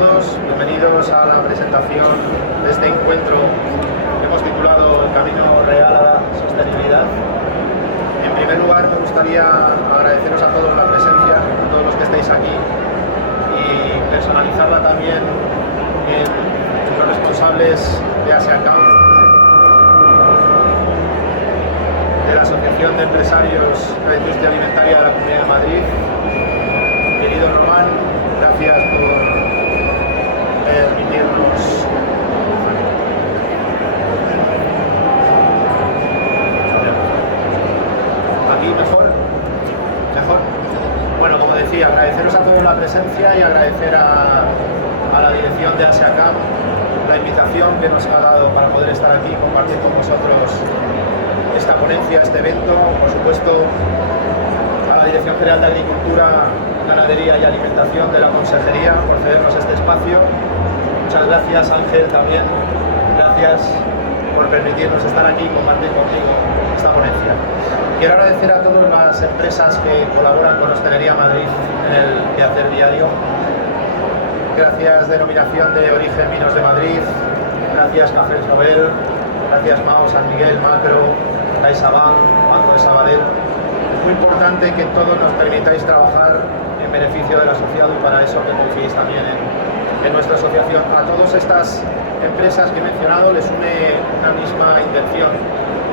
todos, bienvenidos a la presentación de este encuentro que hemos titulado El Camino Real a la Sostenibilidad. En primer lugar, me gustaría agradeceros a todos la presencia, a todos los que estáis aquí, y personalizarla también en los responsables de ASEACAM, de la Asociación de Empresarios de la Industria Alimentaria de la Comunidad de Madrid. Querido Román, gracias por permitirnos. ¿Aquí mejor? ¿Mejor? Bueno, como decía, agradeceros a todos la presencia y agradecer a la dirección de ASEACAM la invitación que nos ha dado para poder estar aquí y compartir con vosotros esta ponencia, este evento. Por supuesto, a la Dirección General de Agricultura, Ganadería y Alimentación de la Consejería por cedernos este espacio. Muchas gracias, Ángel, también. Gracias por permitirnos estar aquí y compartir contigo esta ponencia. Quiero agradecer a todas las empresas que colaboran con Hostelería Madrid en el quehacer diario. Gracias Denominación de Origen Vinos de Madrid, gracias Café Isabel, gracias Mao, San Miguel, Macro, CaixaBank, Banco de Sabadell. Es muy importante que todos nos permitáis trabajar en beneficio del asociado y para eso que confiéis también en nuestra asociación. A todas estas empresas que he mencionado les une una misma intención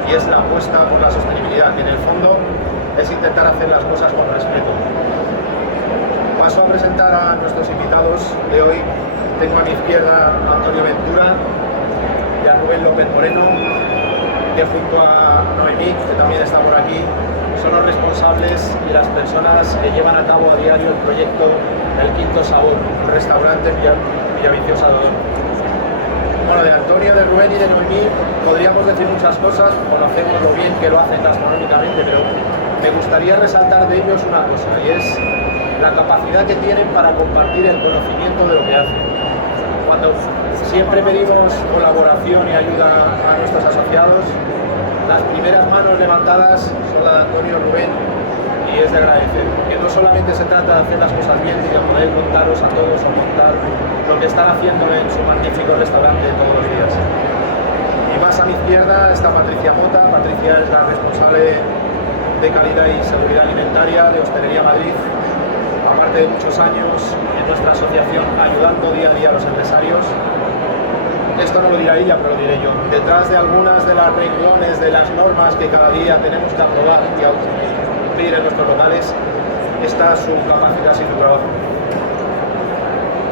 y es la apuesta por la sostenibilidad, que en el fondo es intentar hacer las cosas con respeto. Paso a presentar a nuestros invitados de hoy. Tengo a mi izquierda a Antonio Ventura y a Rubén López Moreno, que junto a Noemí, que también está por aquí, son los responsables y las personas que llevan a cabo a diario el proyecto El Quinto Sabor, un restaurante en Villaviciosa de Odón. Bueno, de Antonio, de Rubén y de Noemí podríamos decir muchas cosas, conocemos lo bien que lo hacen gastronómicamente, pero me gustaría resaltar de ellos una cosa, y es la capacidad que tienen para compartir el conocimiento de lo que hacen. Cuando siempre pedimos colaboración y ayuda a nuestros asociados, las primeras manos levantadas son la de Antonio y Rubén, y es de agradecer, porque no solamente se trata de hacer las cosas bien, sino de poder contaros a todos o contar lo que están haciendo en su magnífico restaurante todos los días. Y más a mi izquierda está Patricia Mota. Patricia es la responsable de calidad y seguridad alimentaria de Hostelería Madrid, aparte de muchos años en nuestra asociación ayudando día a día a los empresarios. Esto no lo dirá ella, pero lo diré yo. Detrás de algunas de las renglones de las normas que cada día tenemos que aprobar y cumplir en nuestros locales está su capacidad y su trabajo.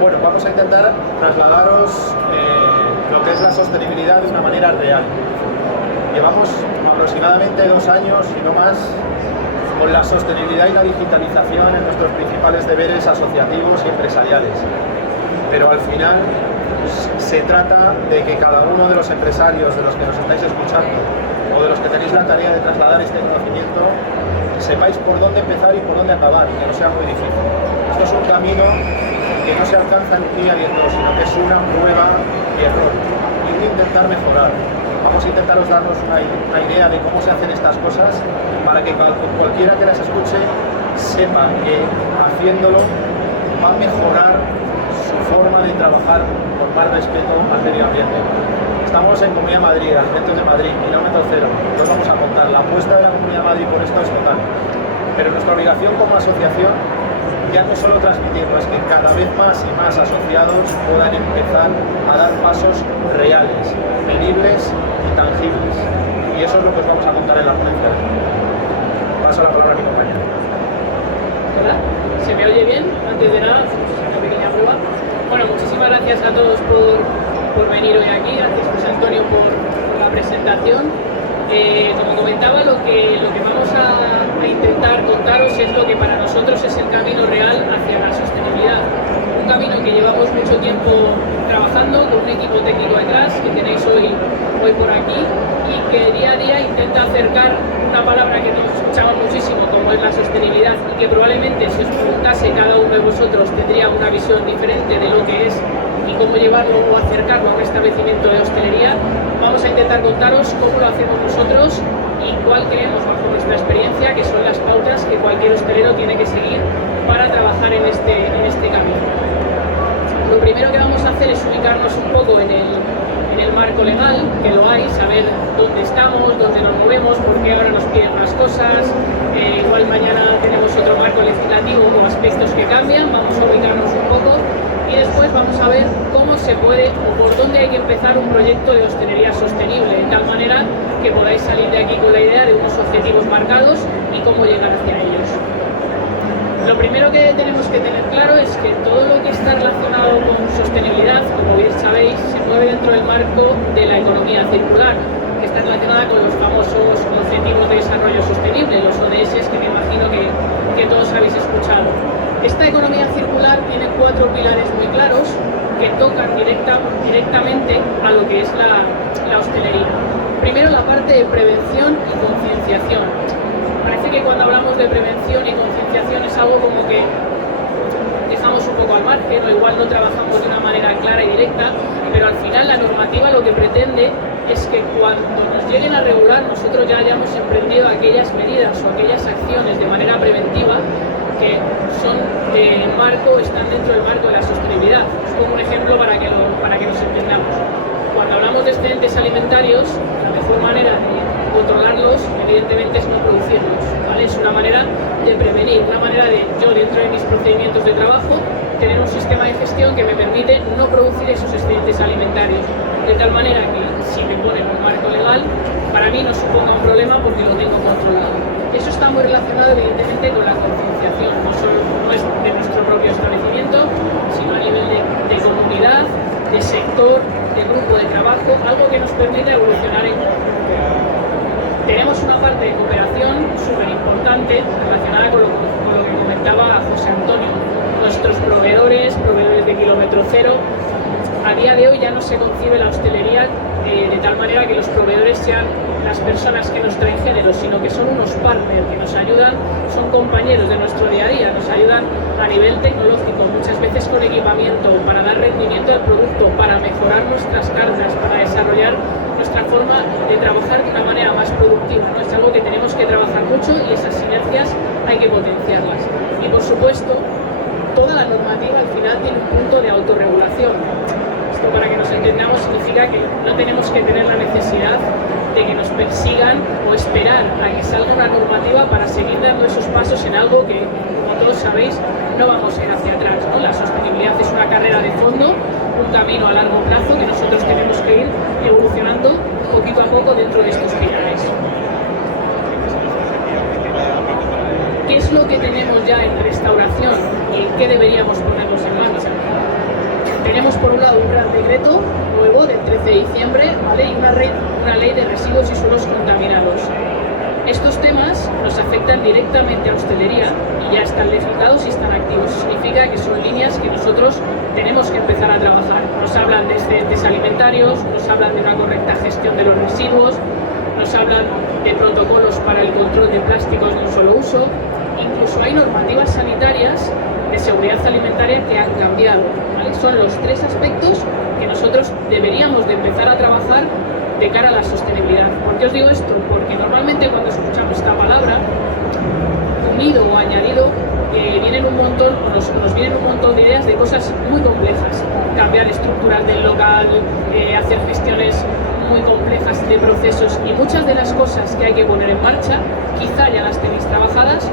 Bueno, vamos a intentar trasladaros lo que es la sostenibilidad de una manera real. Llevamos aproximadamente 2 años, y no más, con la sostenibilidad y la digitalización en nuestros principales deberes asociativos y empresariales. Pero al final se trata de que cada uno de los empresarios de los que nos estáis escuchando o de los que tenéis la tarea de trasladar este conocimiento, sepáis por dónde empezar y por dónde acabar, y que no sea muy difícil. Esto es un camino que no se alcanza ni un día ni en dos, sino que es una prueba y error y un intentar mejorar. Vamos a intentaros darnos una idea de cómo se hacen estas cosas para que cualquiera que las escuche sepa que haciéndolo va a mejorar su forma de trabajar con más respeto al medio ambiente. Estamos en Comunidad de Madrid, Alimentos de Madrid, kilómetro cero. Nos vamos a contar. La apuesta de la Comunidad de Madrid por esto es total. Pero nuestra obligación como asociación ya no solo transmitirlo, es que cada vez más y más asociados puedan empezar a dar pasos reales, medibles y tangibles. Y eso es lo que os vamos a contar en la ponencia. Paso la palabra a mi compañero. Hola, ¿se me oye bien? Antes de nada, una pequeña prueba. Bueno, muchísimas gracias a todos por venir hoy aquí, gracias José Antonio por la presentación. Como comentaba, lo que vamos a intentar contaros es lo que para nosotros es el camino real hacia la sostenibilidad. Un camino que llevamos mucho tiempo trabajando con un equipo técnico detrás, que tenéis hoy por aquí, y que día a día intenta acercar una palabra que nos escuchaba muchísimo, como es la sostenibilidad, y que probablemente si os preguntase cada uno de vosotros tendría una visión diferente de lo que es y cómo llevarlo o acercarlo a un establecimiento de hostelería. Vamos a intentar contaros cómo lo hacemos nosotros y cuál creemos, bajo nuestra experiencia, que son las pautas que cualquier hostelero tiene que seguir para trabajar en este camino. Lo primero que vamos a hacer es ubicarnos un poco en el marco legal, que lo hay, saber dónde estamos, dónde nos movemos, por qué ahora nos piden unas cosas, igual mañana tenemos otro marco legislativo o aspectos que cambian, vamos a ubicarnos un poco y después vamos a ver cómo se puede o por dónde hay que empezar un proyecto de hostelería sostenible, de tal manera que podáis salir de aquí con la idea de unos objetivos marcados y cómo llegar hacia ellos. Lo primero que tenemos que tener claro es que todo lo que está relacionado con sostenibilidad, como bien sabéis, se mueve dentro del marco de la economía circular, que está relacionada con los famosos Objetivos de Desarrollo Sostenible, los ODS, que me imagino que todos habéis escuchado. Esta economía circular tiene 4 pilares muy claros que tocan directamente a lo que es la hostelería. Primero, la parte de prevención y concienciación. Parece que cuando hablamos de prevención y concienciación es algo como que dejamos un poco al margen o igual no trabajamos de una manera clara y directa, pero al final la normativa lo que pretende es que cuando nos lleguen a regular nosotros ya hayamos emprendido aquellas medidas o aquellas acciones de manera preventiva que son están dentro del marco de la sostenibilidad. Es como un ejemplo para que nos entendamos. Cuando hablamos de excedentes alimentarios, la mejor manera de controlarlos, evidentemente, es no producirlos, ¿vale? Es una manera de prevenir, una manera de yo, dentro de mis procedimientos de trabajo, tener un sistema de gestión que me permite no producir esos excedentes alimentarios, de tal manera que si me ponen un marco legal, para mí no suponga un problema porque lo tengo controlado. Eso está muy relacionado, evidentemente, con la concienciación, no solo de nuestro propio establecimiento, sino a nivel de comunidad, de sector, de grupo de trabajo, algo que nos permita evolucionar en conjunto. Tenemos una parte de cooperación súper importante relacionada con lo que comentaba José Antonio. Nuestros proveedores de kilómetro cero, a día de hoy ya no se concibe la hostelería de tal manera que los proveedores sean las personas que nos traen género, sino que son unos partners que nos ayudan, son compañeros de nuestro día a día, nos ayudan a nivel tecnológico, muchas veces con equipamiento, para dar rendimiento al producto, para mejorar nuestras cartas, para desarrollar nuestra forma de trabajar de una manera más productiva, ¿no? Es algo que tenemos que trabajar mucho y esas sinergias hay que potenciarlas. Y por supuesto, toda la normativa al final tiene un punto de autorregulación. Esto, para que nos entendamos, significa que no tenemos que tener la necesidad de que nos persigan o esperar a que salga una normativa para seguir dando esos pasos en algo que, como todos sabéis, no vamos a ir hacia atrás, ¿no? La sostenibilidad es una carrera de fondo, un camino a largo plazo que nosotros tenemos que ir evolucionando poquito a poco dentro de estos pilares. ¿Qué es lo que tenemos ya en restauración y qué deberíamos ponernos en marcha? Tenemos por un lado un Real Decreto nuevo del 13 de diciembre, ¿vale? Y una ley de residuos y suelos contaminados. Estos temas nos afectan directamente a hostelería y ya están legislados y están activos. Significa que son líneas que nosotros tenemos que empezar a trabajar. Nos hablan de excedentes alimentarios, nos hablan de una correcta gestión de los residuos, nos hablan de protocolos para el control de plásticos de un solo uso. Incluso hay normativas sanitarias de seguridad alimentaria que han cambiado, ¿vale? Son los 3 aspectos que nosotros deberíamos de empezar a trabajar de cara a la sostenibilidad. ¿Por qué os digo esto? Porque normalmente cuando escuchamos esta palabra, unido o añadido, nos vienen un montón de ideas de cosas muy complejas. Cambiar estructuras del local, hacer gestiones muy complejas de procesos, y muchas de las cosas que hay que poner en marcha quizá ya las tenéis trabajadas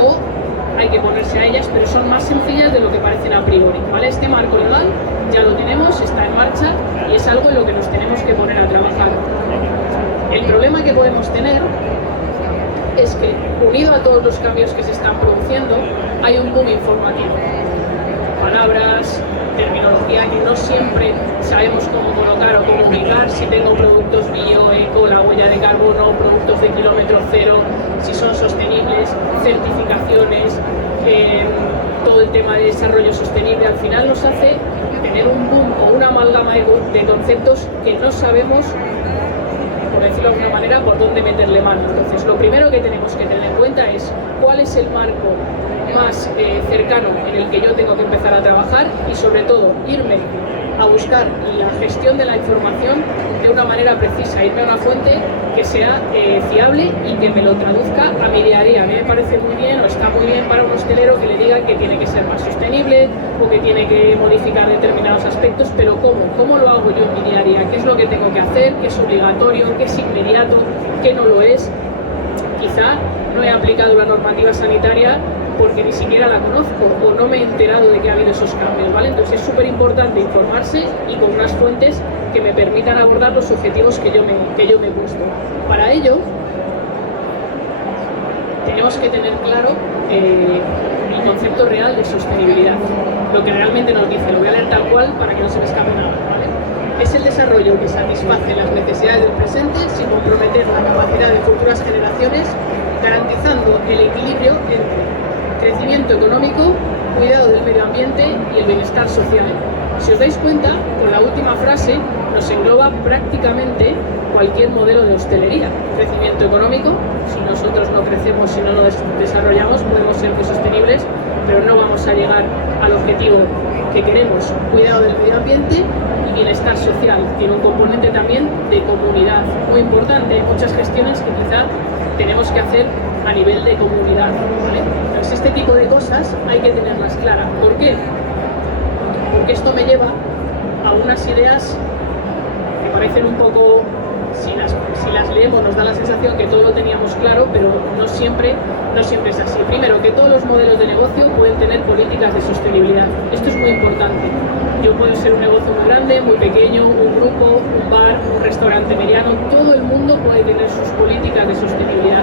o hay que ponerse a ellas, pero son más sencillas de lo que parecen a priori, ¿vale? Este marco legal ya lo tenemos, está en marcha y es algo en lo que nos tenemos que poner a trabajar. El problema que podemos tener es que, unido a todos los cambios que se están produciendo, hay un boom informativo. Palabras, terminología que no siempre sabemos cómo colocar o cómo ubicar, si tengo productos bio, eco, la huella de carbono, productos de kilómetro cero, si son sostenibles, certificaciones, todo el tema de desarrollo sostenible. Al final nos hace tener un boom o una amalgama de conceptos que no sabemos, por decirlo de alguna manera, por dónde meterle mano. Entonces, lo primero que tenemos que tener en cuenta es cuál es el marco más cercano en el que yo tengo que empezar a trabajar y, sobre todo, irme a buscar la gestión de la información de una manera precisa, irme a una fuente que sea fiable y que me lo traduzca a mi día a día. A mí me parece muy bien o está muy bien para un hostelero que le diga que tiene que ser más sostenible o que tiene que modificar determinados aspectos, pero ¿cómo? ¿Cómo lo hago yo en mi día a día? ¿Qué es lo que tengo que hacer? ¿Qué es obligatorio? ¿Qué es inmediato? ¿Qué no lo es? Quizá no he aplicado la normativa sanitaria porque ni siquiera la conozco o no me he enterado de que ha habido esos cambios, ¿vale? Entonces es súper importante informarse y con unas fuentes que me permitan abordar los objetivos que yo me he puesto. Para ello, tenemos que tener claro el concepto real de sostenibilidad, lo que realmente nos dice. Lo voy a leer tal cual para que no se me escape nada, ¿vale? Es el desarrollo que satisface las necesidades del presente sin comprometer la capacidad de futuras generaciones, garantizando el equilibrio entre crecimiento económico, cuidado del medio ambiente y el bienestar social. Si os dais cuenta, con la última frase nos engloba prácticamente cualquier modelo de hostelería. Crecimiento económico, si nosotros no crecemos, si no lo desarrollamos, podemos ser muy sostenibles, pero no vamos a llegar al objetivo que queremos. Cuidado del medio ambiente y bienestar social. Tiene un componente también de comunidad muy importante. Hay muchas gestiones que quizá tenemos que hacer a nivel de comunidad, ¿vale? Entonces este tipo de cosas hay que tenerlas claras. ¿Por qué? Porque esto me lleva a unas ideas que parecen un poco, si las leemos nos da la sensación que todo lo teníamos claro, pero no siempre es así. Primero, que todos los modelos de negocio pueden tener políticas de sostenibilidad. Esto es muy importante. Yo puedo ser un negocio muy grande, muy pequeño, un grupo, un bar, un restaurante mediano, todo el mundo puede tener sus políticas de sostenibilidad.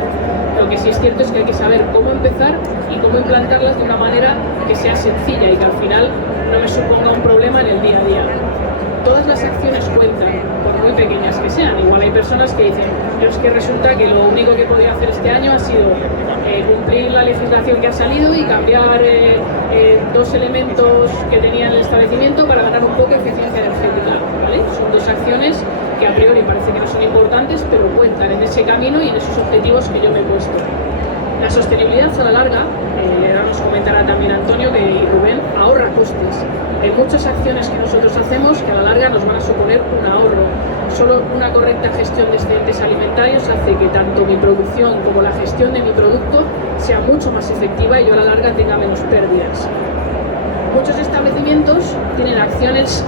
Lo que sí es cierto es que hay que saber cómo empezar y cómo implantarlas de una manera que sea sencilla y que al final no me suponga un problema en el día a día. Todas las acciones cuentan, por muy pequeñas que sean. Igual hay personas que dicen, yo es que resulta que lo único que podía hacer este año ha sido cumplir la legislación que ha salido y cambiar dos elementos que tenía en el establecimiento para ganar un poco de eficiencia energética, ¿vale? Son dos acciones que a priori parece que no son importantes, pero cuentan en ese camino y en esos objetivos que yo me he puesto. La sostenibilidad a la larga, ahora nos comentará también Antonio y Rubén, ahorra costes. Hay muchas acciones que nosotros hacemos que a la larga nos van a suponer un ahorro. Solo una correcta gestión de excedentes alimentarios hace que tanto mi producción como la gestión de mi producto sea mucho más efectiva y yo a la larga tenga menos pérdidas. Muchos establecimientos tienen acciones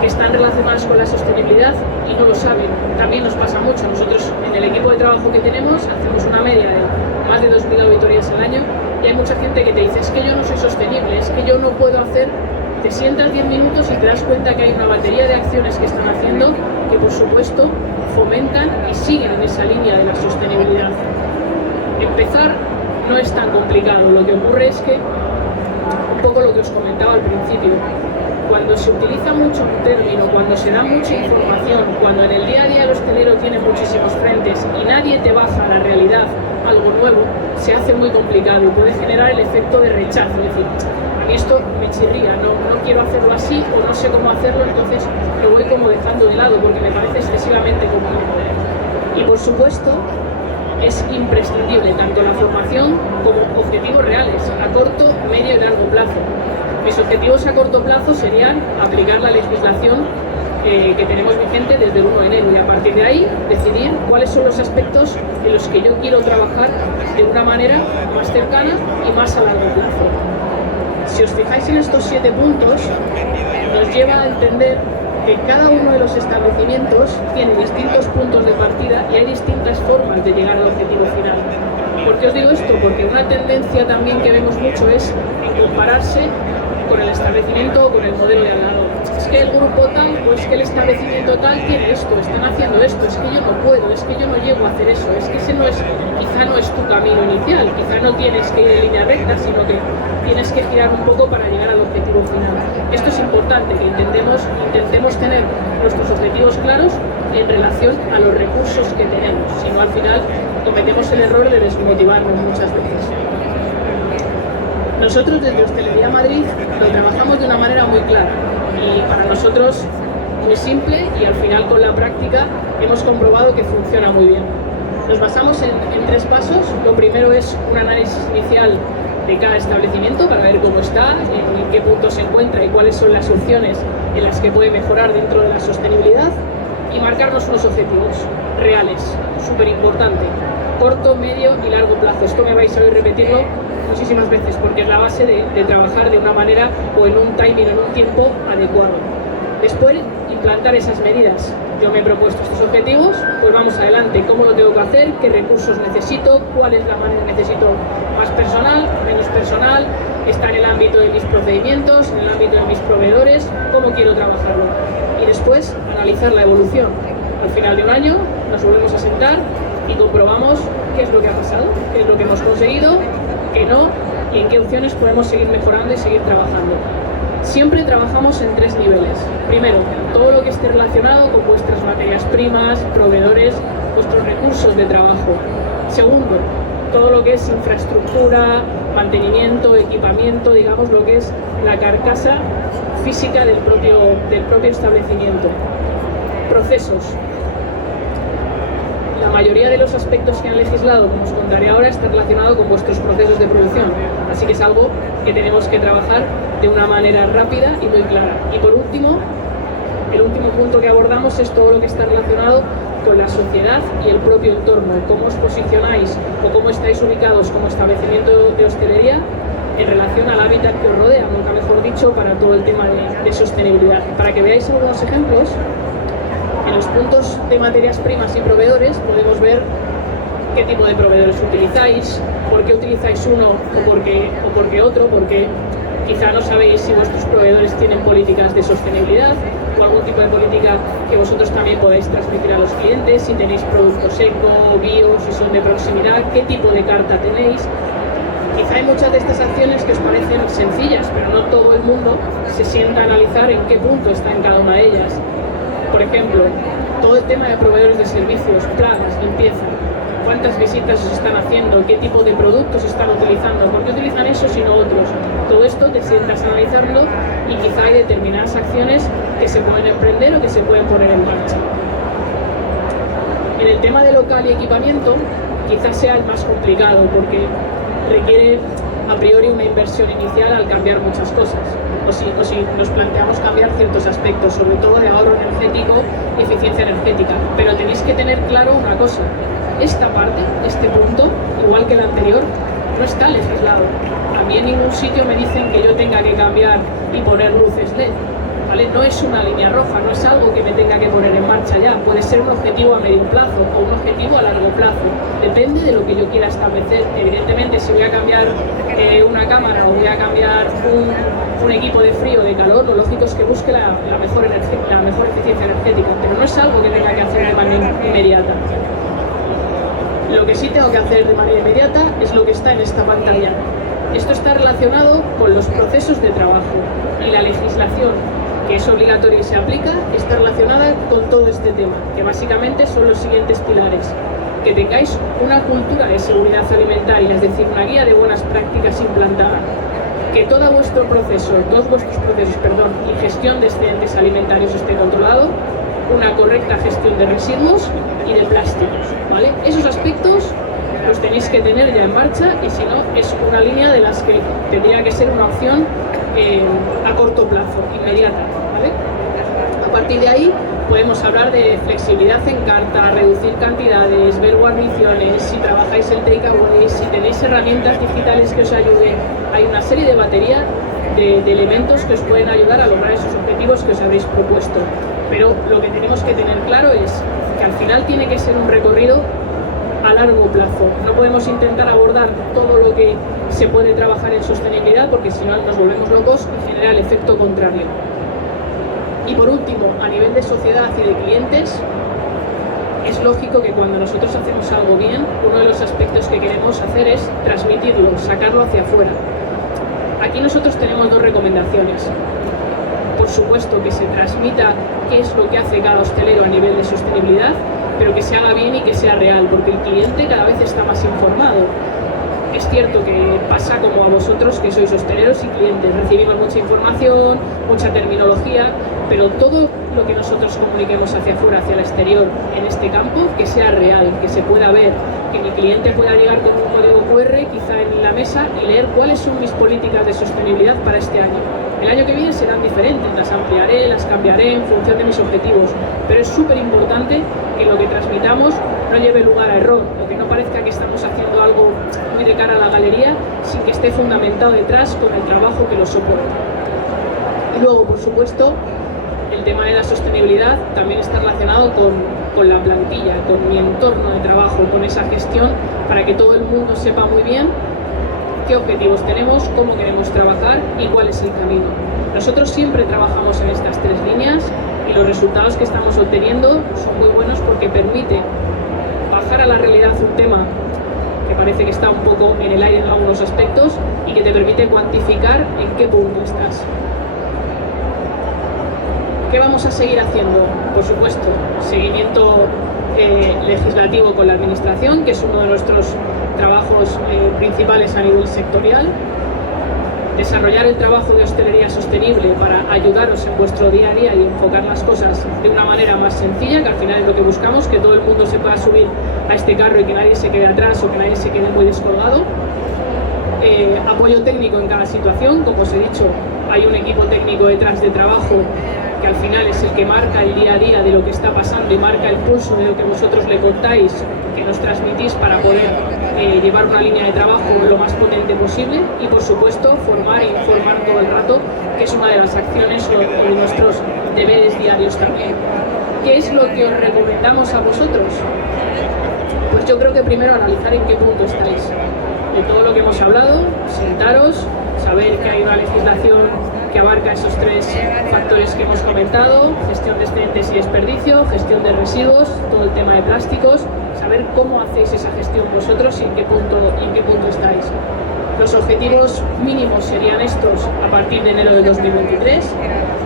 que están relacionadas con la sostenibilidad y no lo saben. También nos pasa mucho. Nosotros en el equipo de trabajo que tenemos hacemos una media de más de 2.000 auditorías al año y hay mucha gente que te dice, es que yo no soy sostenible, es que yo no puedo hacer. Te sientas 10 minutos y te das cuenta que hay una batería de acciones que están haciendo que por supuesto fomentan y siguen en esa línea de la sostenibilidad. Empezar no es tan complicado, lo que ocurre es que, un poco lo que os comentaba al principio, cuando se utiliza mucho un término, cuando se da mucha información, cuando en el día a día el hostelero tiene muchísimos frentes y nadie te baja a la realidad algo nuevo, se hace muy complicado y puede generar el efecto de rechazo. Es decir, a mí esto me chirría, no quiero hacerlo así o no sé cómo hacerlo, entonces lo voy como dejando de lado porque me parece excesivamente complicado. Y por supuesto, es imprescindible tanto la formación como objetivos reales a corto, medio y largo plazo. Mis objetivos a corto plazo serían aplicar la legislación que tenemos vigente desde el 1 de enero y a partir de ahí decidir cuáles son los aspectos en los que yo quiero trabajar de una manera más cercana y más a largo plazo. Si os fijáis en estos 7 puntos, nos lleva a entender que cada uno de los establecimientos tiene distintos puntos de partida y hay distintas formas de llegar al objetivo final. ¿Por qué os digo esto? Porque una tendencia también que vemos mucho es en compararse con el establecimiento o con el modelo de al lado. Es que el grupo tal o es que el establecimiento tal tiene esto, están haciendo esto, es que yo no puedo, es que yo no llego a hacer eso, es que ese quizá no es tu camino inicial, quizá no tienes que ir en línea recta, sino que tienes que girar un poco para llegar al objetivo final. Esto es importante, que intentemos tener nuestros objetivos claros en relación a los recursos que tenemos, si no al final cometemos el error de desmotivarnos muchas veces. Nosotros desde Hostelería Madrid lo trabajamos de una manera muy clara y para nosotros muy simple y al final con la práctica hemos comprobado que funciona muy bien. Nos basamos en 3 pasos. Lo primero es un análisis inicial de cada establecimiento para ver cómo está, en qué punto se encuentra y cuáles son las opciones en las que puede mejorar dentro de la sostenibilidad, y marcarnos unos objetivos reales, súper importante, corto, medio y largo plazo. Esto me vais a oír repetirlo muchísimas veces porque es la base de trabajar de una manera o en un timing, en un tiempo adecuado. Después, implantar esas medidas. Yo me he propuesto estos objetivos, pues vamos adelante. ¿Cómo lo tengo que hacer? ¿Qué recursos necesito? ¿Cuál es la manera? ¿Necesito más personal? ¿Menos personal? ¿Está en el ámbito de mis procedimientos? ¿En el ámbito de mis proveedores? ¿Cómo quiero trabajarlo? Y después, analizar la evolución. Al final de un año, nos volvemos a sentar y comprobamos qué es lo que ha pasado, qué es lo que hemos conseguido, qué no, y en qué opciones podemos seguir mejorando y seguir trabajando. Siempre trabajamos en 3 niveles. Primero, todo lo que esté relacionado con vuestras materias primas, proveedores, vuestros recursos de trabajo. Segundo, todo lo que es infraestructura, mantenimiento, equipamiento, digamos lo que es la carcasa física del propio establecimiento. Procesos. La mayoría de los aspectos que han legislado, como os contaré ahora, está relacionado con vuestros procesos de producción. Así que es algo que tenemos que trabajar de una manera rápida y muy clara. Y por último, el último punto que abordamos es todo lo que está relacionado con la sociedad y el propio entorno. Cómo os posicionáis o cómo estáis ubicados como establecimiento de hostelería en relación al hábitat que os rodea, nunca mejor dicho, para todo el tema de sostenibilidad. Para que veáis algunos ejemplos, en los puntos de materias primas y proveedores podemos ver qué tipo de proveedores utilizáis, por qué utilizáis uno o por qué otro, porque quizá no sabéis si vuestros proveedores tienen políticas de sostenibilidad o algún tipo de política que vosotros también podáis transmitir a los clientes, si tenéis productos eco, bio, si son de proximidad, qué tipo de carta tenéis. Quizá hay muchas de estas acciones que os parecen sencillas, pero no todo el mundo se sienta a analizar en qué punto está en cada una de ellas. Por ejemplo, todo el tema de proveedores de servicios, plagas, limpieza, cuántas visitas se están haciendo, qué tipo de productos están utilizando, por qué utilizan esos y no otros. Todo esto te sientas a analizarlo y quizá hay determinadas acciones que se pueden emprender o que se pueden poner en marcha. En el tema de local y equipamiento, quizás sea el más complicado porque requiere a priori una inversión inicial al cambiar muchas cosas. O si nos planteamos cambiar ciertos aspectos, sobre todo de ahorro energético y eficiencia energética. Pero tenéis que tener claro una cosa, esta parte, este punto, igual que el anterior, no está legislado. A mí en ningún sitio me dicen que yo tenga que cambiar y poner luces LED, ¿vale? No es una línea roja, no es algo que me tenga que poner en marcha ya. Puede ser un objetivo a medio plazo o un objetivo a largo plazo. Depende de lo que yo quiera establecer. Evidentemente, si voy a cambiar una cámara o voy a cambiar un equipo de frío o de calor, lo lógico es que busque la mejor eficiencia energética, pero no es algo que tenga que hacer de manera inmediata. Lo que sí tengo que hacer de manera inmediata es lo que está en esta pantalla. Esto está relacionado con los procesos de trabajo y la legislación que es obligatoria y se aplica está relacionada con todo este tema, que básicamente son los siguientes pilares. Que tengáis una cultura de seguridad alimentaria, es decir, una guía de buenas prácticas implantada. Que todos vuestros procesos, y gestión de excedentes alimentarios esté controlado, una correcta gestión de residuos y de plásticos, ¿vale? Esos aspectos los tenéis que tener ya en marcha y si no, es una línea de las que tendría que ser una opción a corto plazo, inmediata, ¿vale? A partir de ahí podemos hablar de flexibilidad en carta, reducir cantidades, ver guarniciones, si trabajáis el takeaway, si tenéis herramientas digitales que os ayuden. Hay una serie de batería de elementos que os pueden ayudar a lograr esos objetivos que os habéis propuesto. Pero lo que tenemos que tener claro es que al final tiene que ser un recorrido a largo plazo. No podemos intentar abordar todo lo que se puede trabajar en sostenibilidad porque si no nos volvemos locos y genera el efecto contrario. Y por último, a nivel de sociedad y de clientes, es lógico que cuando nosotros hacemos algo bien, uno de los aspectos que queremos hacer es transmitirlo, sacarlo hacia afuera. Aquí nosotros tenemos 2 recomendaciones. Por supuesto que se transmita qué es lo que hace cada hostelero a nivel de sostenibilidad, pero que se haga bien y que sea real, porque el cliente cada vez está más informado. Es cierto que pasa como a vosotros que sois hosteleros y clientes, recibimos mucha información, mucha terminología, pero todo lo que nosotros comuniquemos hacia afuera, hacia el exterior, en este campo, que sea real, que se pueda ver, que mi cliente pueda llegar con un código QR quizá en la mesa y leer cuáles son mis políticas de sostenibilidad para este año. El año que viene serán diferentes, las ampliaré, las cambiaré en función de mis objetivos, pero es súper importante que lo que transmitamos no lleve lugar a error, o que no parezca que estamos haciendo algo muy de cara a la galería sin que esté fundamentado detrás con el trabajo que lo soporta. Y luego, por supuesto, el tema de la sostenibilidad también está relacionado con la plantilla, con mi entorno de trabajo, con esa gestión, para que todo el mundo sepa muy bien qué objetivos tenemos, cómo queremos trabajar y cuál es el camino. Nosotros siempre trabajamos en estas tres líneas y los resultados que estamos obteniendo son muy buenos porque permite bajar a la realidad un tema que parece que está un poco en el aire en algunos aspectos y que te permite cuantificar en qué punto estás. ¿Qué vamos a seguir haciendo? Por supuesto, seguimiento legislativo con la Administración, que es uno de nuestros trabajos principales a nivel sectorial. Desarrollar el trabajo de hostelería sostenible para ayudaros en vuestro día a día y enfocar las cosas de una manera más sencilla, que al final es lo que buscamos, que todo el mundo se pueda subir a este carro y que nadie se quede atrás o que nadie se quede muy descolgado. Apoyo técnico en cada situación, como os he dicho, hay un equipo técnico detrás de trabajo que al final es el que marca el día a día de lo que está pasando y marca el pulso de lo que vosotros le contáis, que nos transmitís para poder llevar una línea de trabajo lo más potente posible y, por supuesto, formar e informar todo el rato, que es una de las acciones o de nuestros deberes diarios también. ¿Qué es lo que os recomendamos a vosotros? Pues yo creo que primero analizar en qué punto estáis. De todo lo que hemos hablado, sentaros, saber que hay una legislación que abarca esos tres factores que hemos comentado: gestión de excedentes y desperdicio, gestión de residuos, todo el tema de plásticos, saber cómo hacéis esa gestión vosotros y en qué punto estáis. Los objetivos mínimos serían estos a partir de enero de 2023.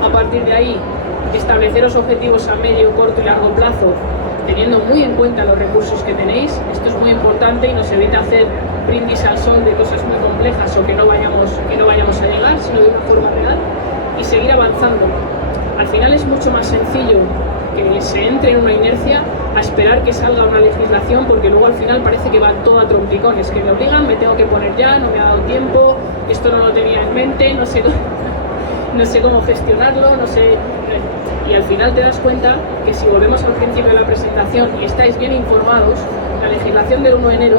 A partir de ahí, estableceros objetivos a medio, corto y largo plazo, teniendo muy en cuenta los recursos que tenéis. Esto es muy importante y nos evita hacer brindis al sol de cosas muy complejas o que no vayamos a llegar, sino de una forma real, y seguir avanzando. Al final es mucho más sencillo que se entre en una inercia a esperar que salga una legislación, porque luego al final parece que va todo a trompicones, que me obligan, me tengo que poner ya, no me ha dado tiempo, esto no lo tenía en mente, no sé cómo gestionarlo, y al final te das cuenta que si volvemos al principio de la presentación y estáis bien informados, la legislación del 1 de enero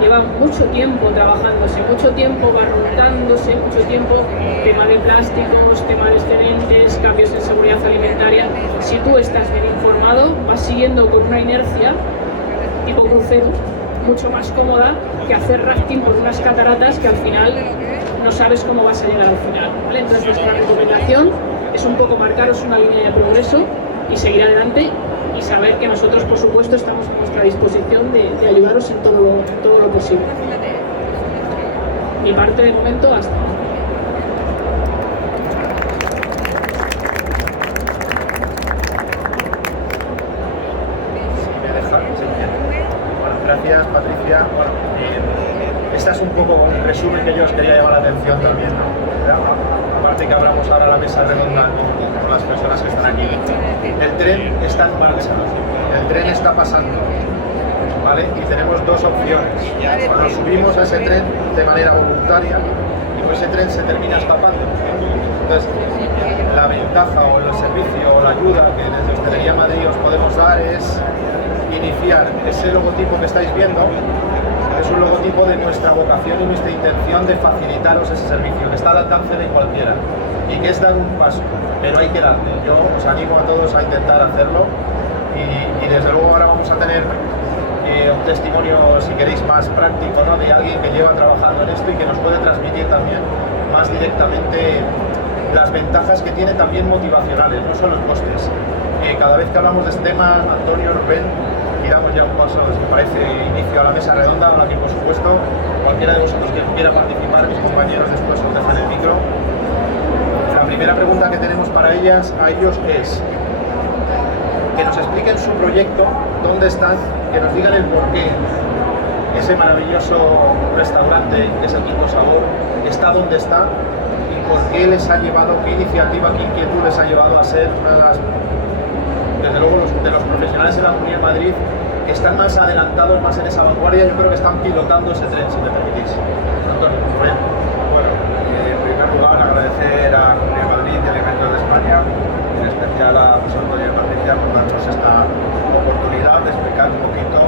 lleva mucho tiempo trabajándose, mucho tiempo barrutándose, mucho tiempo, tema de plásticos, tema de excedentes, cambios en seguridad alimentaria. Si tú estás bien informado, vas siguiendo con una inercia tipo crucero, mucho más cómoda que hacer rafting por unas cataratas que al final no sabes cómo vas a llegar al final, ¿vale? Entonces nuestra recomendación es un poco marcaros una línea de progreso y seguir adelante, y saber que nosotros, por supuesto, estamos a vuestra disposición de ayudaros en todo lo posible. Mi parte de momento hasta. Bueno, gracias, Patricia. Bueno, esta es un poco un resumen que yo os quería llamar la atención también, ¿no? Aparte que hablamos ahora a la mesa redonda con las personas que están aquí. El tren está en marcha, el tren está pasando, ¿vale? Y tenemos dos opciones. O nos subimos a ese tren de manera voluntaria y pues ese tren se termina escapando. Entonces, la ventaja o el servicio o la ayuda que desde Hostelería Madrid os podemos dar es iniciar ese logotipo que estáis viendo. Es un logotipo de nuestra vocación y nuestra intención de facilitaros ese servicio, que está al alcance de cualquiera y que es dar un paso, pero hay que darle. Yo os animo a todos a intentar hacerlo y desde luego ahora vamos a tener un testimonio, si queréis, más práctico, ¿no? De alguien que lleva trabajando en esto y que nos puede transmitir también más directamente las ventajas que tiene, también motivacionales, no solo los costes. Cada vez que hablamos de este tema, Antonio, Rubén, y damos ya un paso, si me parece, inicio a la mesa redonda, a la que, por supuesto, cualquiera de vosotros que quiera participar, mis compañeros después os dejan el micro. La primera pregunta que tenemos para ellos es que nos expliquen su proyecto, dónde están, que nos digan el porqué ese maravilloso restaurante que es el Quinto Sabor está donde está, por qué les ha llevado, qué iniciativa, qué inquietud les ha llevado a ser una de las, desde luego, de los profesionales en la Comunidad de Madrid que están más adelantados, más en esa vanguardia. Yo creo que están pilotando ese tren, si me permitís. Antonio, bueno, en primer lugar agradecer a la Comunidad de Madrid y Alimentos de España, en especial a José Antonio y Patricia, por darnos esta oportunidad de explicar un poquito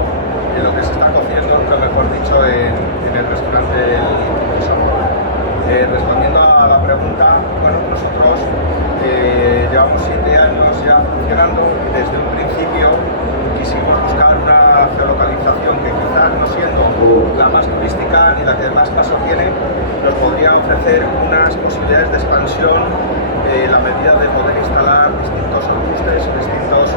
de lo que se está cociendo, nunca mejor dicho, en el restaurante El Sabor. Respondiendo a la pregunta, bueno, nosotros llevamos 7 años ya funcionando y desde un principio quisimos buscar una geolocalización que quizás no siendo la más turística ni la que más caso tiene, nos podría ofrecer unas posibilidades de expansión en la medida de poder instalar distintos ajustes, distintas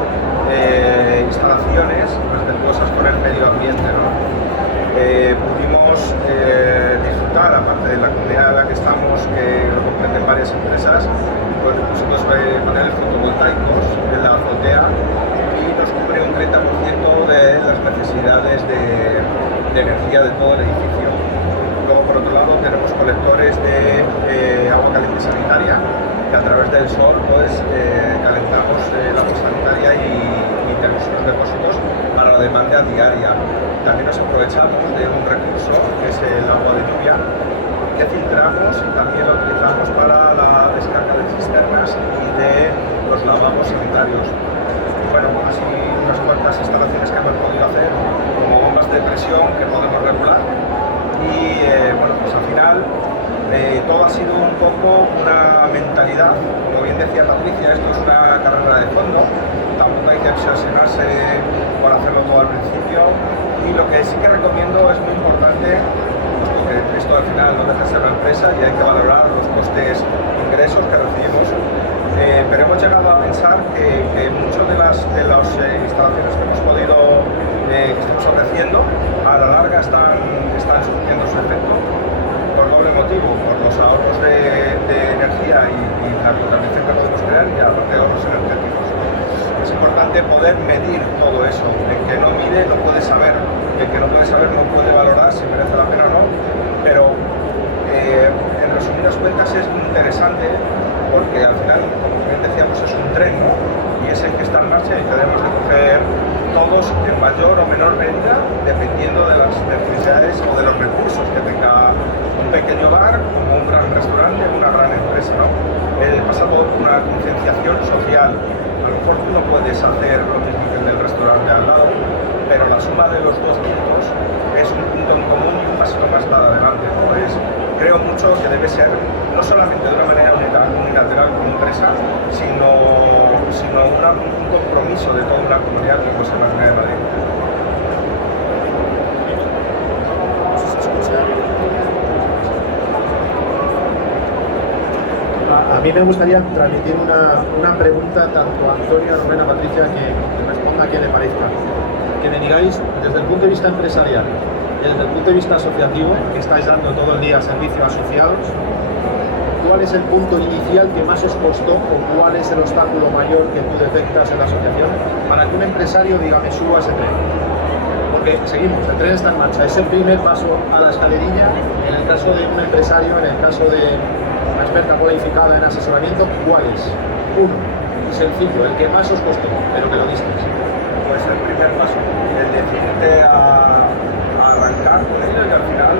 instalaciones respetuosas con el medio ambiente, ¿no? Pudimos disfrutar, aparte de la comunidad en la que estamos, que lo comprenden varias empresas, pues nosotros paneles fotovoltaicos en la azotea y nos cubre un 30% de las necesidades de energía de todo el edificio. Luego, por otro lado, tenemos colectores de agua caliente sanitaria, que a través del sol pues, calentamos el agua sanitaria y tenemos unos depósitos para la demanda diaria. También nos aprovechamos de un recurso que es el agua de lluvia, que filtramos y también lo utilizamos para la descarga de cisternas y de los lavabos sanitarios. Bueno, así unas cuantas instalaciones que hemos podido hacer, como bombas de presión que podemos regular. Y bueno, pues al final todo ha sido un poco una mentalidad. Como bien decía Patricia, esto es una carrera de fondo, tampoco hay que obsesionarse por hacerlo todo al principio. Y lo que sí que recomiendo es muy importante, porque esto al final no deja de ser una empresa y hay que valorar los costes ingresos que recibimos. Pero hemos llegado a pensar que muchas de las instalaciones que hemos podido, que estamos ofreciendo, a la larga están surtiendo su efecto. Por doble motivo, por los ahorros de energía y la contaminación que podemos crear y aparte de ahorros energéticos. Es importante poder medir todo eso. El que no mide no puede saber. El que no puede saber no puede valorar si merece la pena o no. Pero en resumidas cuentas es muy interesante porque al final, como bien decíamos, es un tren, ¿no? Y es el que está en marcha y tenemos que coger todos en mayor o menor medida dependiendo de las necesidades o de los recursos que tenga un pequeño bar, como un gran restaurante, una gran empresa, ¿no? Pasa por una concienciación social. A lo mejor tú no puedes hacer lo mismo que en el restaurante al lado, pero la suma de los dos puntos es un punto en común y un pasito más para adelante. Pues creo mucho que debe ser no solamente de una manera unilateral como empresa, sino un compromiso de toda una comunidad como es la Comunidad de Madrid. A mí me gustaría transmitir una pregunta tanto a Antonio, a Rubén, a Patricia, que responda a quien le parezca. Que me digáis, desde el punto de vista empresarial y desde el punto de vista asociativo, que estáis dando todo el día servicio a asociados, ¿cuál es el punto inicial que más os costó o cuál es el obstáculo mayor que tú detectas en la asociación para que un empresario diga me subo a ese tren? Porque seguimos, el tren está en marcha, es el primer paso a la escalerilla. En el caso de un empresario, en el caso de una experta cualificada en asesoramiento, ¿cuál es? Uno, sencillo, el que más os costó, pero que lo disteis. Pues el primer paso, el decidirte a arrancar con ello y al final,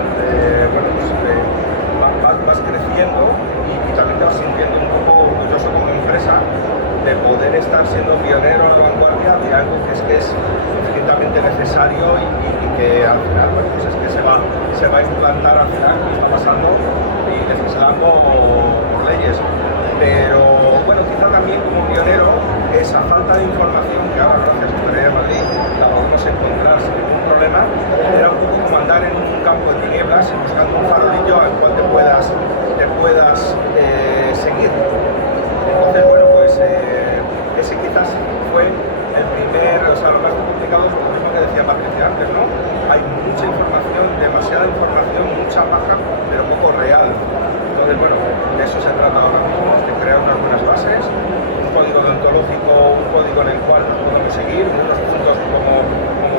bueno, pues, vas creciendo y también te vas sintiendo un poco orgulloso como empresa de poder estar siendo pionero a la vanguardia de algo que es estrictamente necesario y que al final, bueno, pues es que se va a implantar al final, como está pasando, y legislando por leyes. Pero bueno, quizá también como pionero, esa falta de información que ahora gracias a la Comunidad de Madrid la podemos encontrar sin ningún problema, era un poco como andar en un campo de tinieblas y buscando un farolillo al cual te puedas seguir. Entonces, bueno, pues ese quizás fue el primer, o sea, lo más complicado es lo mismo que decía Patricia antes, ¿no? Hay mucha información, demasiada información, mucha paja, pero poco real. Entonces, bueno, de eso se trata ahora mismo, de crear unas buenas bases, un código deontológico, un código en el cual nos podemos seguir, unos puntos como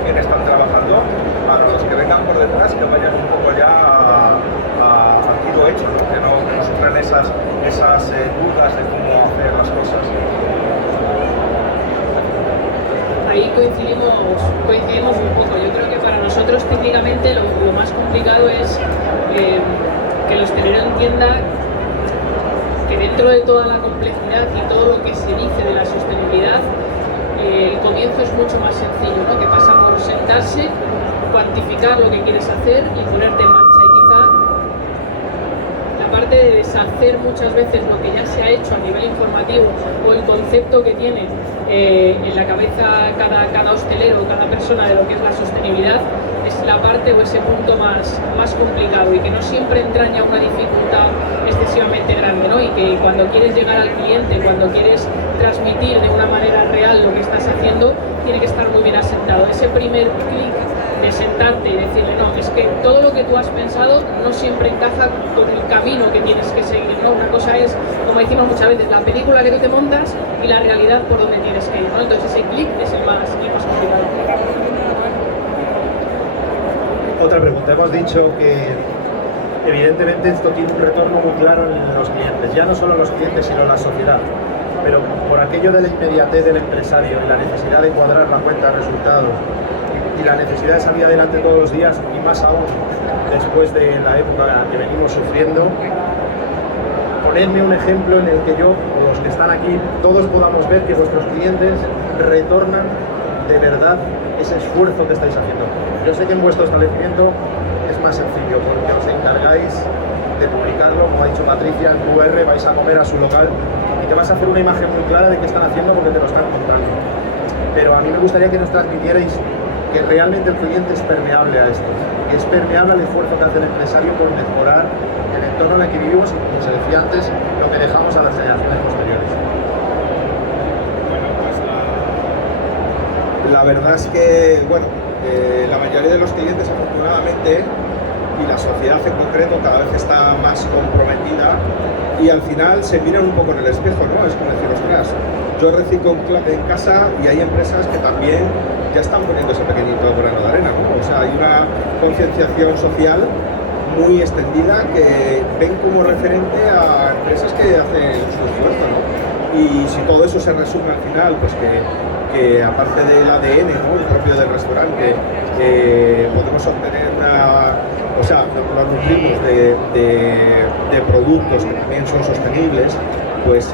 bien están trabajando, para los que vengan por detrás que vayan un poco ya a tiro hecho, ¿no? Que no sufran esas coincidimos un poco. Yo creo que para nosotros técnicamente lo más complicado es que el hostelero entienda que dentro de toda la complejidad y todo lo que se dice de la sostenibilidad, el comienzo es mucho más sencillo, ¿no? Que pasa por sentarse, cuantificar lo que quieres hacer y ponerte en marcha. Y quizá la parte de deshacer muchas veces lo que ya se ha hecho a nivel informativo o el concepto que tiene en la cabeza cada hostelero o cada persona de lo que es la sostenibilidad es la parte o ese punto más complicado y que no siempre entraña una dificultad excesivamente grande, ¿no? Y que cuando quieres llegar al cliente, cuando quieres transmitir de una manera real lo que estás haciendo, tiene que estar muy bien asentado. Ese primer clic de sentarte y decirle, no, es que todo lo que tú has pensado no siempre encaja con el camino que tienes que seguir, ¿no? Una cosa es, como decimos muchas veces, la película que tú te montas y la realidad por donde tienes que ir, ¿no? Entonces ese clic es el más complicado. Otra pregunta, hemos dicho que evidentemente esto tiene un retorno muy claro en los clientes, ya no solo los clientes sino la sociedad, pero por aquello de la inmediatez del empresario y la necesidad de cuadrar la cuenta de resultados y la necesidad de salir adelante todos los días y más aún después de la época que venimos sufriendo, ponedme un ejemplo en el que yo o los que están aquí todos podamos ver que vuestros clientes retornan de verdad ese esfuerzo que estáis haciendo. Yo sé que en vuestro establecimiento es más sencillo porque os encargáis de publicarlo, como ha dicho Patricia, en QR, vais a comer a su local y te vas a hacer una imagen muy clara de qué están haciendo porque te lo están contando. Pero a mí me gustaría que nos transmitierais que realmente el cliente es permeable a esto, que es permeable al esfuerzo que hace el empresario por mejorar el entorno en el que vivimos y, como se decía antes, lo que dejamos a las generaciones posteriores. La verdad es que, bueno, la mayoría de los clientes, afortunadamente, y la sociedad en concreto cada vez está más comprometida y al final se miran un poco en el espejo, ¿no? Es como decir, ostras, yo reciclo en casa y hay empresas que también ya están poniendo ese pequeñito grano de arena, ¿no? O sea, hay una concienciación social muy extendida que ven como referente a empresas que hacen su esfuerzo, ¿no? Y si todo eso se resume al final, pues que aparte del ADN, ¿no? El propio del restaurante, podemos obtener nos nutrimos de productos que también son sostenibles, pues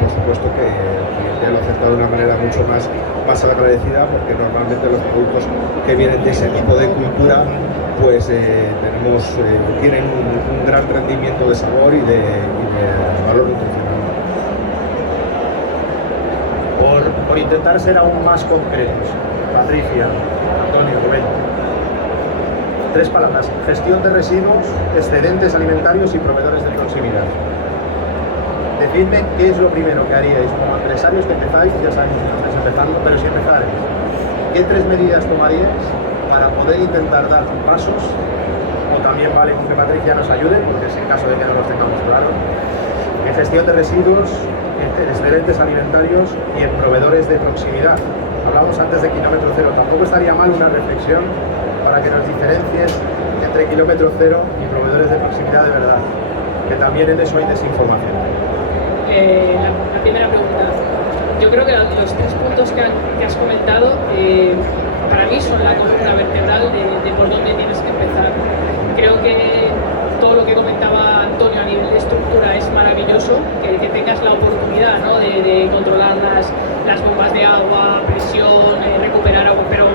por supuesto que el cliente lo acepta de una manera mucho más agradecida, porque normalmente los productos que vienen de ese tipo de cultura pues tienen un gran rendimiento de sabor y de valor nutricional. Por intentar ser aún más concretos, Patricia, Antonio, Rubén, 3 palabras: gestión de residuos, excedentes alimentarios y proveedores de proximidad. Decidme qué es lo primero que haríais como empresarios que empezáis, ya sabéis que no estáis empezando, pero si empezáis, ¿qué 3 medidas tomaríais para poder intentar dar pasos? O también vale que Patricia nos ayude, porque es el caso de que no los tengamos claros, en gestión de residuos, en excedentes alimentarios y en proveedores de proximidad. Hablamos antes de kilómetro cero, tampoco estaría mal una reflexión para que nos diferencies entre kilómetro cero y proveedores de proximidad de verdad, que también en eso hay desinformación. La primera pregunta, yo creo que los 3 puntos que has comentado para mí son la columna vertebral de por dónde tienes que empezar. Creo que todo lo que comentaba Antonio a nivel de estructura es maravilloso, que tengas la oportunidad, ¿no? de controlar las bombas de agua, presión, recuperar agua, pero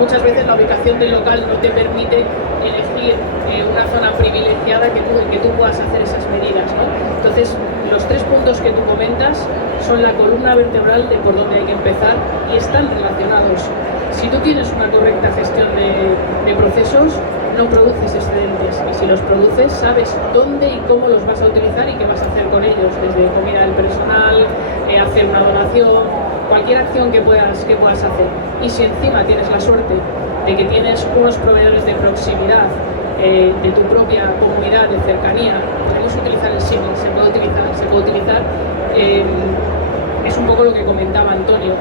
muchas veces la ubicación del local no te permite elegir una zona privilegiada que tú puedas hacer esas medidas, ¿no? Entonces, los 3 puntos que tú comentas son la columna vertebral de por dónde hay que empezar y están relacionados. Si tú tienes una correcta gestión de procesos, no produces excedentes, y si los produces sabes dónde y cómo los vas a utilizar y qué vas a hacer con ellos, desde comida del personal, hacer una donación, cualquier acción que puedas hacer. Y si encima tienes la suerte de que tienes unos proveedores de proximidad de tu propia comunidad, de cercanía, podemos utilizar el símil, se puede utilizar, es un poco lo que comentaba Antonio.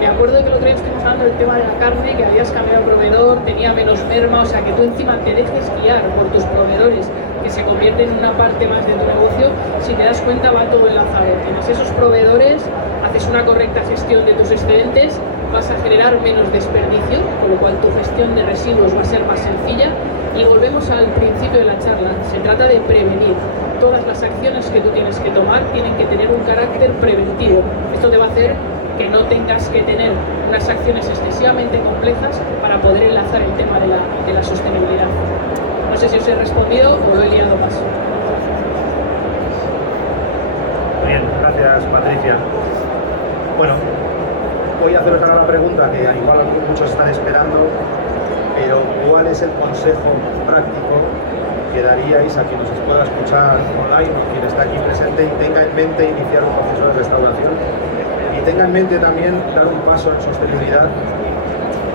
Me acuerdo de que el otro día estuvimos hablando del tema de la carne, que habías cambiado de proveedor, tenía menos merma, o sea, que tú encima te dejes guiar por tus proveedores, que se convierten en una parte más de tu negocio. Si te das cuenta, va todo enlazado. Tienes esos proveedores, haces haces una correcta gestión de tus excedentes, vas a generar menos desperdicio, con lo cual tu gestión de residuos va a ser más sencilla. Y volvemos al principio de la charla, se trata de prevenir. Todas las acciones que tú tienes que tomar tienen que tener un carácter preventivo. Esto te va a hacer que no tengas que tener unas acciones excesivamente complejas para poder enlazar el tema de la sostenibilidad. No sé si os he respondido o lo he liado más. Bien, gracias Patricia. Bueno, voy a haceros ahora la pregunta que igual muchos están esperando, pero ¿cuál es el consejo práctico que daríais a quien nos pueda escuchar online o quien está aquí presente y tenga en mente iniciar un proceso de restauración y tenga en mente también dar un paso en sostenibilidad,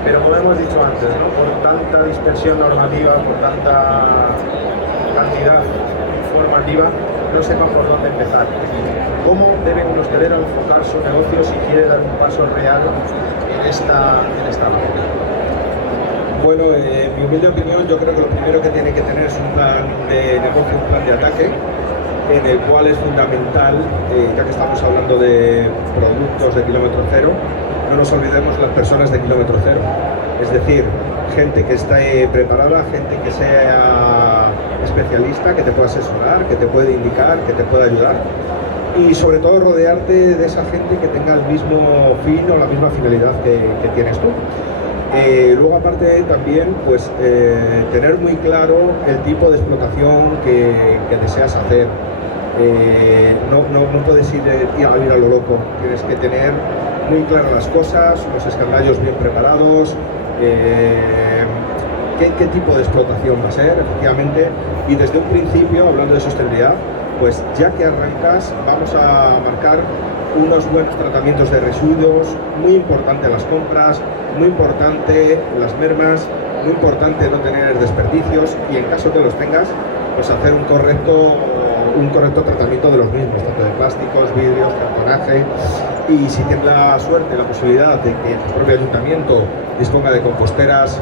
pero como hemos dicho antes, ¿no? Por tanta dispersión normativa, por tanta cantidad informativa, no sepan por dónde empezar? ¿Cómo debe un hostelero enfocar su negocio si quiere dar un paso real en esta materia? Bueno, en mi humilde opinión, yo creo que lo primero que tiene que tener es un plan de negocio, un plan de ataque, en el cual es fundamental, ya que estamos hablando de productos de kilómetro cero, no nos olvidemos las personas de kilómetro cero. Es decir, gente que esté preparada, gente que sea especialista, que te pueda asesorar, que te puede indicar, que te pueda ayudar. Y sobre todo rodearte de esa gente que tenga el mismo fin o la misma finalidad que tienes tú. Luego aparte también pues tener muy claro el tipo de explotación que deseas hacer. No puedes ir a lo loco, tienes que tener muy claras las cosas, los escandallos bien preparados, qué tipo de explotación va a ser efectivamente, y desde un principio, hablando de sostenibilidad, pues ya que arrancas vamos a marcar unos buenos tratamientos de residuos, muy importante las compras, muy importante las mermas, muy importante no tener desperdicios y en caso que los tengas, pues hacer un correcto tratamiento de los mismos, tanto de plásticos, vidrios, cartonaje. Y si tienes la suerte, la posibilidad de que el propio ayuntamiento disponga de composteras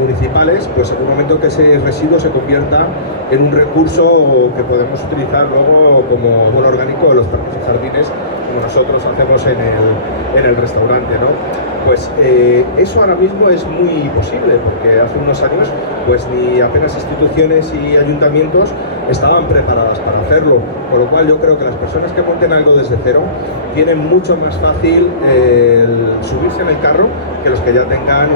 municipales, pues en un momento que ese residuo se convierta en un recurso que podemos utilizar luego como abono orgánico de los parques y jardines, como nosotros hacemos en el restaurante, ¿no? Pues eso ahora mismo es muy posible, porque hace unos años pues ni apenas instituciones y ayuntamientos estaban preparadas para hacerlo, con lo cual yo creo que las personas que monten algo desde cero tienen mucho más fácil el subirse en el carro que los que ya tengan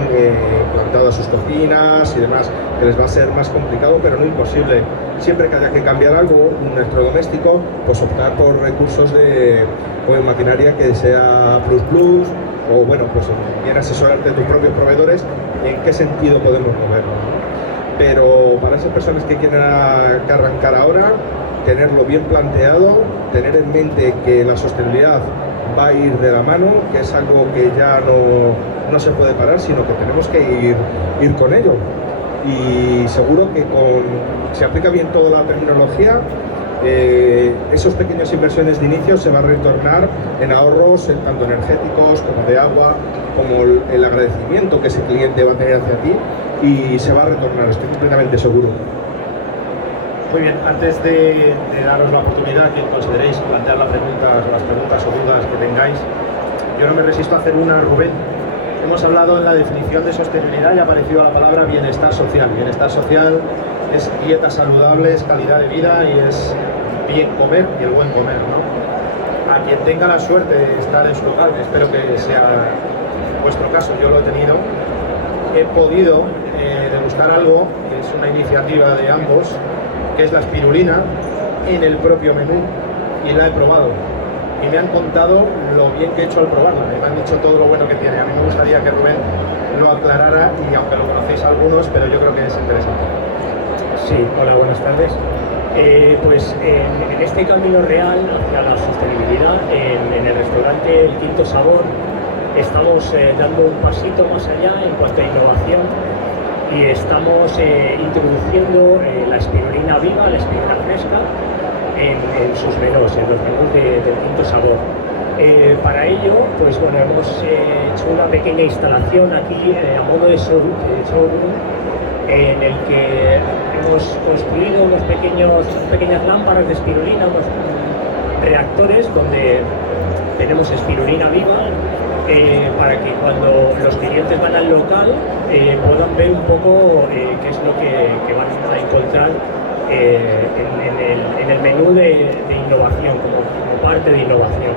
plantadas sus cocinas y demás, que les va a ser más complicado, pero no imposible. Siempre que haya que cambiar algo, un electrodoméstico, pues optar por recursos o en maquinaria que sea plus, o bueno, pues bien asesorarte de tus propios proveedores en qué sentido podemos moverlo. Pero para esas personas que quieren arrancar ahora, tenerlo bien planteado, tener en mente que la sostenibilidad va a ir de la mano, que es algo que ya no se puede parar, sino que tenemos que ir con ello. Y seguro que si aplica bien toda la terminología, esas pequeñas inversiones de inicio se va a retornar en ahorros tanto energéticos como de agua, como el agradecimiento que ese cliente va a tener hacia ti, y se va a retornar, estoy completamente seguro. Muy bien, antes de daros la oportunidad que consideréis plantear las preguntas o dudas que tengáis, yo no me resisto a hacer una, Rubén. Hemos hablado en la definición de sostenibilidad y ha aparecido la palabra bienestar social. Bienestar social es dieta saludable, es calidad de vida y es bien comer y el buen comer, ¿no? A quien tenga la suerte de estar en su local, espero que sea vuestro caso, yo lo he tenido, he podido degustar algo que es una iniciativa de ambos, que es la espirulina, en el propio menú, y la he probado. Y me han contado lo bien que he hecho al probarla, me han dicho todo lo bueno que tiene. A mí me gustaría que Rubén lo aclarara, y aunque lo conocéis algunos, pero yo creo que es interesante. Sí, hola, buenas tardes. Pues en este camino real hacia la sostenibilidad, en el restaurante El Quinto Sabor, estamos dando un pasito más allá en cuanto a innovación, y estamos introduciendo la espirulina viva, la espirulina fresca, en sus menús, en los menús del Quinto Sabor. Para ello, pues bueno, hemos hecho una pequeña instalación aquí a modo de showroom, en el que hemos construido pequeñas lámparas de espirulina, unos reactores donde tenemos espirulina viva para que cuando los clientes van al local puedan ver un poco qué es lo que van a encontrar en el menú de innovación, como parte de innovación.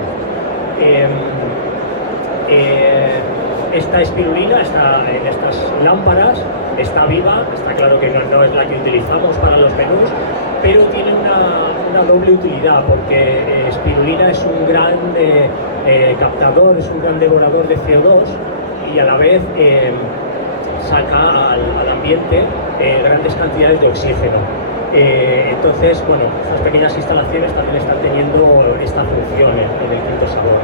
Esta espirulina está en estas lámparas, está viva, está claro que no es la que utilizamos para los menús, pero tiene una doble utilidad, porque espirulina es un gran captador, es un gran devorador de CO2 y a la vez saca al ambiente grandes cantidades de oxígeno. Entonces, bueno, estas pequeñas instalaciones también están teniendo esta función en el Quinto Sabor.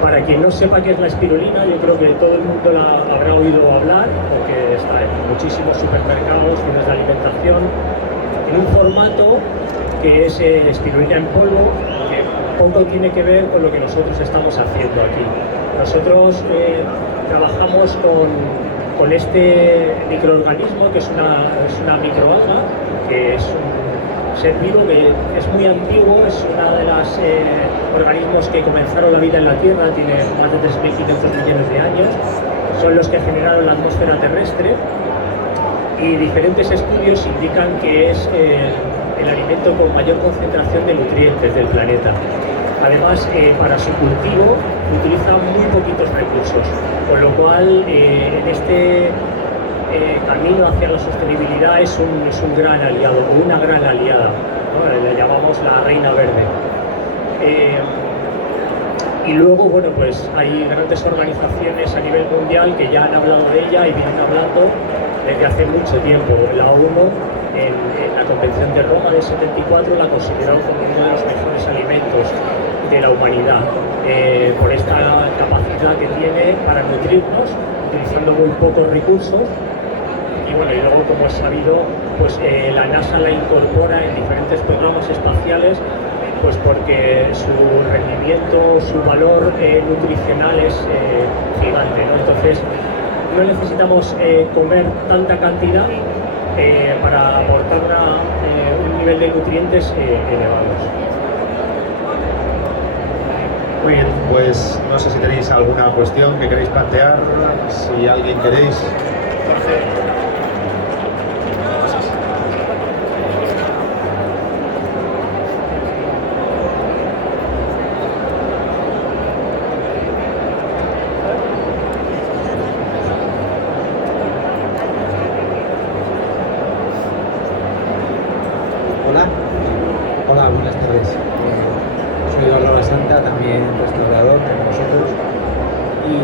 Para quien no sepa qué es la espirulina, yo creo que todo el mundo la habrá oído hablar, porque está en muchísimos supermercados, tiendas de alimentación, en un formato que es espirulina en polvo, que poco tiene que ver con lo que nosotros estamos haciendo aquí. Nosotros trabajamos con este microorganismo, que es una microalga, que es un ser vivo que es muy antiguo, es uno de los organismos que comenzaron la vida en la Tierra, tiene más de 3.500 millones de años, son los que generaron la atmósfera terrestre, y diferentes estudios indican que es el alimento con mayor concentración de nutrientes del planeta. Además, para su cultivo utiliza muy poquitos recursos, con lo cual en este camino hacia la sostenibilidad es un gran aliado, o una gran aliada, ¿no? Le llamamos la reina verde. Y luego, bueno, pues hay grandes organizaciones a nivel mundial que ya han hablado de ella y vienen hablando desde hace mucho tiempo. La ONU, en la Convención de Roma del 74, la consideró como uno de los mejores alimentos de la humanidad, por esta capacidad que tiene para nutrirnos, utilizando muy pocos recursos. Y bueno, y luego, como es sabido, pues la NASA la incorpora en diferentes programas espaciales, pues porque su rendimiento, su valor nutricional es gigante, ¿no? Entonces, no necesitamos comer tanta cantidad para aportar un nivel de nutrientes elevados. Muy bien, pues no sé si tenéis alguna cuestión que queréis plantear, si alguien queréis. Jorge. Hola, buenas tardes. Soy Álvaro Santa, también restaurador como vosotros. Y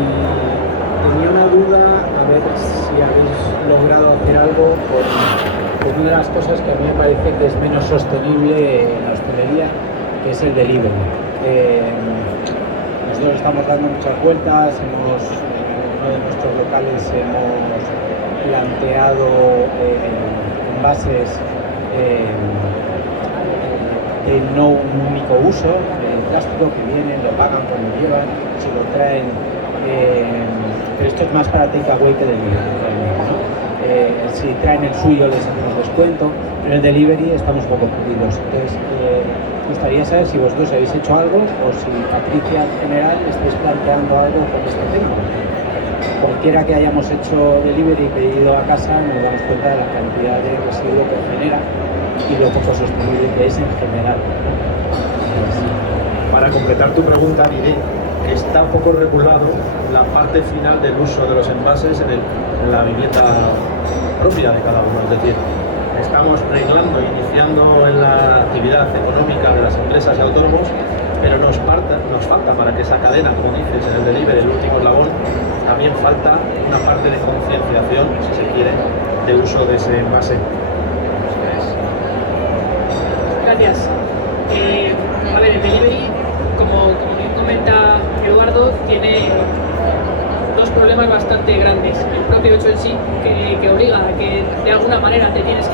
tenía una duda, a ver si habéis logrado hacer algo con una de las cosas que a mí me parece que es menos sostenible en la hostelería, que es el delivery. Nosotros estamos dando muchas vueltas, en uno de nuestros locales hemos planteado envases de no un único uso, el plástico que vienen, lo pagan cuando llevan, si lo traen, pero esto es más para takeaway que delivery, ¿no? Si traen el suyo les hacemos descuento, pero en delivery estamos un poco perdidos. Entonces, me gustaría saber si vosotros habéis hecho algo o si Patricia en general estáis planteando algo con este tema. Cualquiera que hayamos hecho delivery y pedido a casa nos damos cuenta de la cantidad de residuo que genera y lo poco sostenible que es en general. Para completar tu pregunta, diré que está poco regulado la parte final del uso de los envases en la vivienda propia de cada uno. Es decir, estamos reglando, iniciando en la actividad económica de las empresas y autónomos, pero nos falta para que esa cadena, como dices, en el delivery, el último eslabón, también falta una parte de concienciación, si se quiere, del uso de ese envase. Gracias. A ver, el delivery, como bien comenta Eduardo, tiene dos problemas bastante grandes. El propio hecho en sí, que obliga a que de alguna manera te tienes que